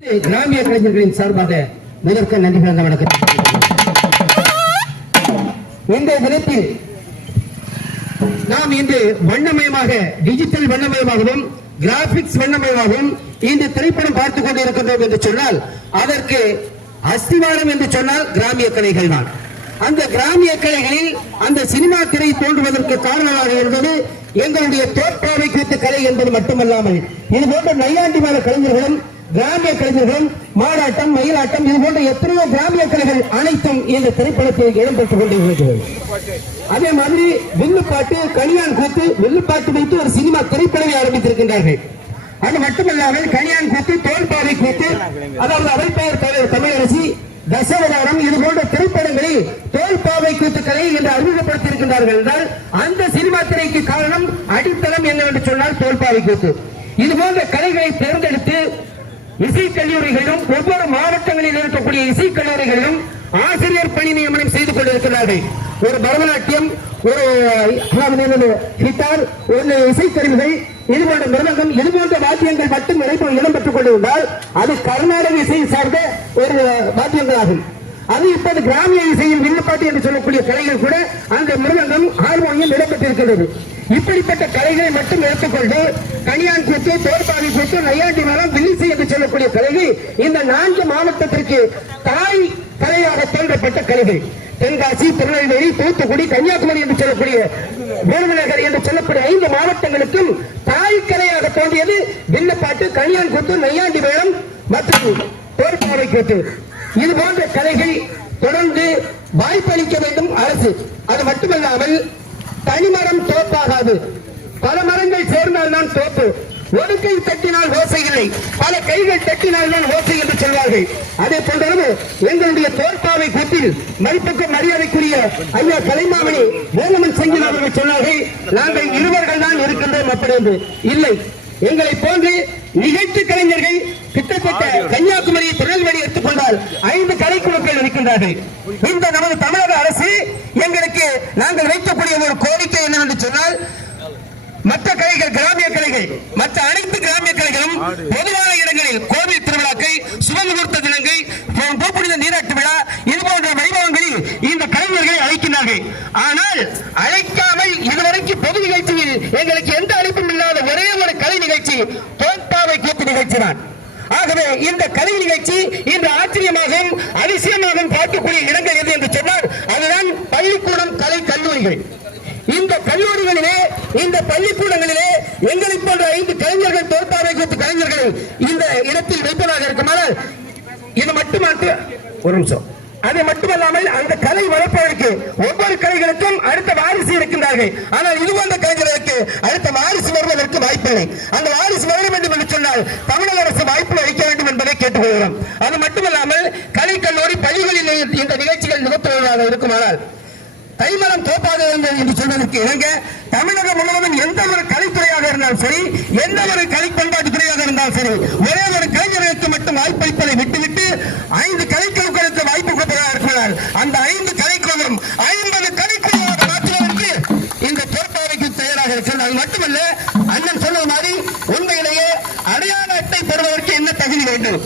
கிராமிய கலைஞர்களின் சார்பாக முதற்க நன்றி கலந்த வணக்கம். இந்த தினத்தில் நாம் இன்று வண்ணமயமாக டிஜிட்டல் வண்ணமயமாகவும் கிராபிக்ஸ் வண்ணமயமாகவும் இந்த திரைப்படம் பார்த்துக் கொண்டிருக்கின்றோம் என்று சொன்னால் அதற்கு அஸ்திவாரம் என்று சொன்னால் கிராமிய கலைகள் தான். அந்த கிராமிய கலைகளில் அந்த சினிமா திரை தோன்றுவதற்கு காரணமாக இருந்தது எங்களுடைய தோற்பாவை கூத்து கலை என்பது மட்டுமல்லாமல் இது போன்ற நையாண்டி மாத கலைஞர்களும் கிராமிய கலைஞர்களும் மாடாட்டம் மயிலாட்டம் இது போன்ற எத்தனையோ கிராமிய கலைகள் அனைத்தும் இந்த திரைப்படத்தில் இடம்பெற்றுக் கொண்டிருக்கிறது. அதே மாதிரி வில்லுப்பாட்டு கனியான் கூத்து வில்லுப்பாட்டு வைத்து ஒரு சினிமா திரைப்படமே ஆரம்பித்திருக்கின்றார்கள். அது மட்டுமல்லாமல் கனியான் கூத்து தோல்பாவை கூத்து அதாவது அவைப்பெயர் தலைவர் தமிழரசி தசவதாரம் இது போன்ற திரைப்படங்களில் தோல்பாவை கூத்துக்களை என்று அறிமுகப்படுத்தியிருக்கின்றார்கள் என்றால் அந்த சினிமா திரைக்கு காரணம் அடித்தளம் என்னவென்று சொன்னால் தோல்பாவை கூத்து. இது போன்ற கலைகளை தேர்ந்தெடுத்து இசை கல்லூரிகளிலும் ஒவ்வொரு மாவட்டங்களில் இருக்கக்கூடிய இசை கல்லூரிகளிலும் ஆசிரியர் பணி நியமனம் செய்து கொண்டிருக்கிறார்கள். ஒரு பரதநாட்டியம் ஒரு கிட்டார் ஒரு இசைக்கருவிகள் இது போன்ற மிருதங்கம் இது போன்ற வாத்தியங்கள் மட்டும் இடம்பெற்றுக் கொண்டிருந்தால் அது கர்நாடக இசை சார்ந்த ஒரு வாத்தியங்கள் ஆகும். அது இப்போது கிராமிய இசையில் வில்லுப்பாட்டு என்று சொல்லக்கூடிய கலைகள் கூட அந்த மிருதங்கம் ஹார்மோனியம் இடம்பெற்றிருக்கிறது. இப்படிப்பட்ட கலைகளை மட்டும் எடுத்துக்கொண்டு கனியான் கூத்து தோற்பாவை கூத்து நையாண்டி மரம் வில்லிசை என்று சொல்லக்கூடிய கலைகள் இந்த 4 மாவட்டத்திற்கு தாய் கலையாக தோன்றப்பட்ட கலைகள். தென்காசி திருநெல்வேலி தூத்துக்குடி கன்னியாகுமரி என்று சொல்லக்கூடிய விருதுநகர் என்று சொல்லக்கூடிய 5 மாவட்டங்களுக்கும் தாய் கலையாக தோன்றியது வில்லுப்பாட்டு கனியான் கூத்து நையாண்டி மேளம் மற்றும் தோற்பாவை கூத்து. இது போன்ற கலைகள் தொடர்ந்து வாய்ப்பளிக்க வேண்டும் அரசு. அது மட்டுமல்லாமல் தனிமரம் தோப்பாகாது, பல மரங்கள் சேர்ந்தால்தான் தோப்பு. ஒரு கை தட்டினால் ஓசை இல்லை, பல கைகள் தட்டினால் தான் ஓசை என்று சொல்வார்கள். அதே போன்றளவு எங்களுடைய தோற்பாவை கூத்தில் மதிப்புக்கும் மரியாதைக்குரிய ஐயா கலைமாமணி வேலமன் செங்கில் அவர்கள் சொன்னார்கள், நாங்கள் இருவர்கள் தான் இருக்கின்றோம் அப்படி என்று. இல்லை, எங்களை போன்று நிகழ்ச்சி கலைஞர்கள் கிட்டத்தட்ட கன்னியாகுமரி திருநெல்வேலி எடுத்துக்கொண்டால் 5 கலைக்குழுக்கள் இருக்கின்றார்கள். இந்த நமது தமிழக அரசு எங்களுக்கு நாங்கள் வைக்கக்கூடிய ஒரு கோரிக்கை என்னவென்று சொன்னால் மற்ற கலைகள் கிராமிய கலைகள் மற்ற அனைத்து கிராமிய கலைகளும் பொதுவான இடங்களில் கோவில் திருவிழாக்கள் சுபமுகூர்த்த தினங்கள் பூப்புனித நீராட்டு விழா இது போன்ற வைபவங்களில் இந்த கலைஞர்களை அழைக்கிறார்கள். ஆனால் அழைக்காமல் இதுவரைக்கும் பொது நிகழ்ச்சியில் எங்களுக்கு எந்த அழைப்பும் இல்லாத ஒரே ஒரு கலை நிகழ்ச்சி தோற்பாவை கூத்து நிகழ்ச்சி தான். ஆகவே இந்த கலை நிகழ்ச்சி இன்று ஆச்சரியமாகவும் அதிசயமாகவும் பார்க்கக்கூடிய இடங்கள் எது என்று சொன்னால் அதுதான் பள்ளிக்கூடம் கலை கல்லூரிகள். இந்த கல்லூரிகளிலே இந்த பள்ளிக்கூடங்களிலே எங்களை போன்ற 5 கலைஞர்கள் தோற்பாவை கூத்து கலைஞர்கள் இந்த இடத்தில் வைப்பதாக இருக்குமானால் இது மட்டுமல்ல ஒரு நிமிஷம் அது மட்டுமல்லாமல் அந்த கலை வளர்ப்பதற்கு ஒவ்வொரு கலைகளுக்கும் அடுத்த வாரிசு இருக்கின்றார்கள். ஆனால் இது போன்ற கலைஞர்களுக்கு அடுத்த வாரிசு வருவதற்கு வாய்ப்பில்லை. அந்த வாரிசு வர வேண்டும் என்று சொன்னால் தமிழக அரசு வாய்ப்பு அளிக்க வேண்டும் என்பதை கேட்டுக்கொள்கிறோம். அது மட்டுமல்லாமல் கலை கல்லூரி பள்ளிகளில் இந்த நிகழ்ச்சிகள் நிகழ்த்துவதாக இருக்குமானால் தைமரம் தோப்பாக இருந்தது என்று சொல்வதற்கு இணங்க தமிழகம் முழுவதும் எந்த ஒரு கலைத்துறையாக இருந்தாலும் சரி எந்த ஒரு கலை பண்பாட்டு துறையாக இருந்தாலும் சரி ஒரே ஒரு கலைஞர்களுக்கு மட்டும் வாய்ப்பளிப்பதை விட்டுவிட்டு 5 கலைக்குழுக்களுக்கு வாய்ப்பு கொடுப்பதாக இருக்கிறார். அந்த 5 கலைக்குழுவும் 50 கலைக்குழுவாக மாற்றுவதற்கு இந்த தோற்பாவைக்கு தயாராக இருக்கிறது. அது மட்டுமல்ல, அண்ணன் சொன்ன மாதிரி உண்மையிலேயே அடையாள அட்டை பெறுவதற்கு என்ன தகுதி வேண்டும்?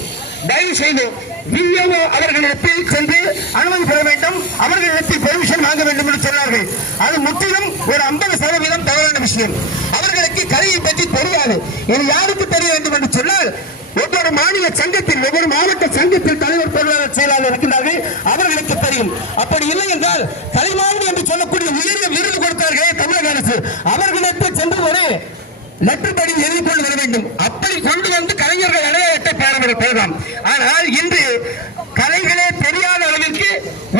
தயவு செய்து விஓ அவர்களிடத்தில் சென்று அனுமதி பெற வேண்டும், அவர்களிடத்தில் பெர்மிஷன் வாங்க வேண்டும் என்று சொன்னார்கள். அது முற்றிலும் ஒரு 50% தவறான விஷயம். அவர்களுக்கு கலையை பற்றி தெரியாது. இது யாருக்கு தெரிய வேண்டும் என்று சொன்னால் ஒவ்வொரு மாநில சங்கத்தில் ஒவ்வொரு மாவட்ட சங்கத்தில் தலைவர் பொருளாளர் செயலாளர் இருக்கின்றார்கள், அவர்களுக்கு தெரியும். அப்படி இல்லை என்றால் கலைமாமணி என்று சொல்லக்கூடிய உயர்ந்த விருது கொடுத்தார்களே தமிழக அரசு அவர்களிடத்தில் சென்று ஒரு லெட்டர் படி எழுதி கொண்டு வர வேண்டும். அப்படி கொண்டு வந்து கலைஞர்கள் அடையாளத்தை பெறலாம். ஆனால் இன்று கலைகளே தெரியாத அளவிற்கு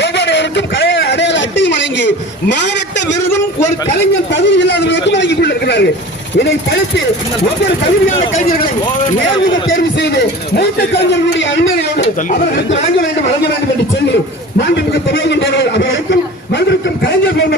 ஒவ்வொருவருக்கும் கலை அடையாள அட்டையும் வழங்கி மாவட்ட விருதும் ஒரு கலைஞர் தகுதி இல்லாதவர்களுக்கும் வழங்கிக் கொண்டிருக்கிறார்கள். இதை தடுத்து ஒவ்வொரு தகுதியான கலைஞர்களை நேர்முக தேர்வு செய்து மூத்த கலைஞர்களுடைய அனுமதியோடு அவர்களுக்கு வழங்க வேண்டும் என்று சொல்லி மாண்புமிகு தெரிவிக்கின்றனர். அவர்களுக்கும் வந்திருக்கும் கலைஞர்கள்